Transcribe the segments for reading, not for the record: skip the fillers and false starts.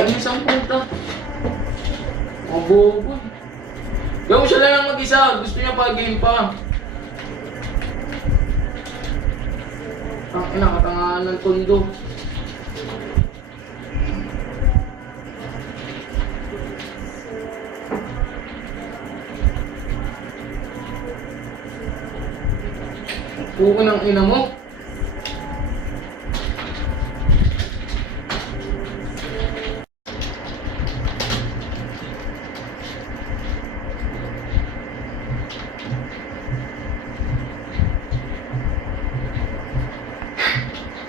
Nakakainis ang puta. Mga bobo. Gawin siya lang mag-isa. Gusto niya pa game pa. Ang katangahan ng tondo. Puko ng ina mo.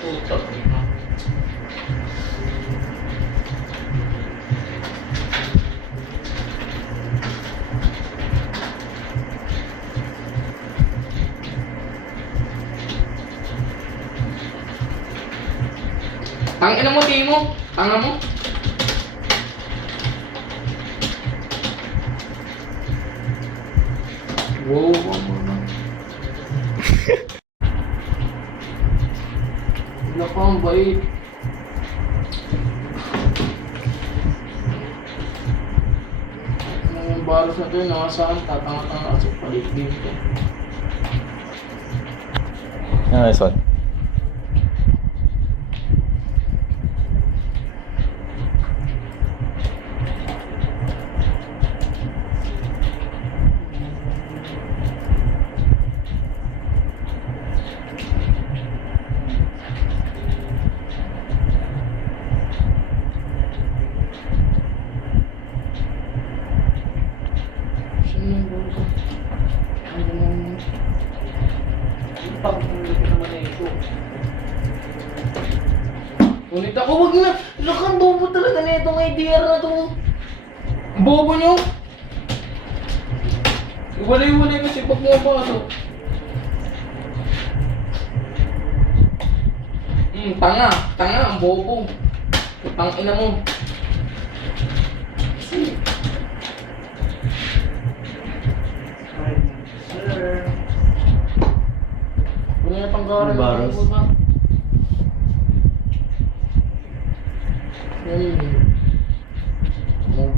Putak ina. Tangina mo, Timo. Tanga mo. Wow, wala pa ang bait. Ano yung baros na ito yung nakasaan, tatanga-tanga sa palit din ito. Nice one. Ulit ako, wag na! Lakang bobo talaga na itong idea na to. Bobo nyo! Iwalay-walay kasi pag pumapasok. Tanga! Tanga ang bobo. Tangina mo. Ano yung panggaran Baros. Bobo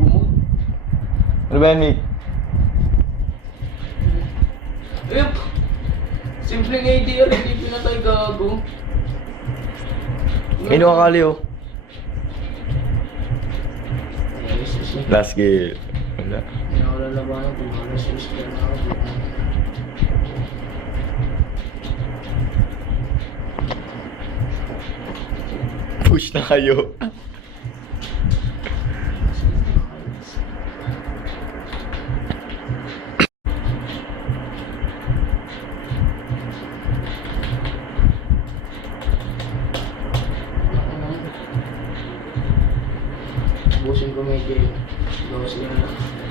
mo. Ano ba yan, Nick? Ayun! Simpleng idea rin, hindi pinatay gago. Ino akali, oh. Last kill. Wala. Nakalalabanan kung alas yung scan ako. Push na kayo. Busin ko medyo yun. Gawa sila na.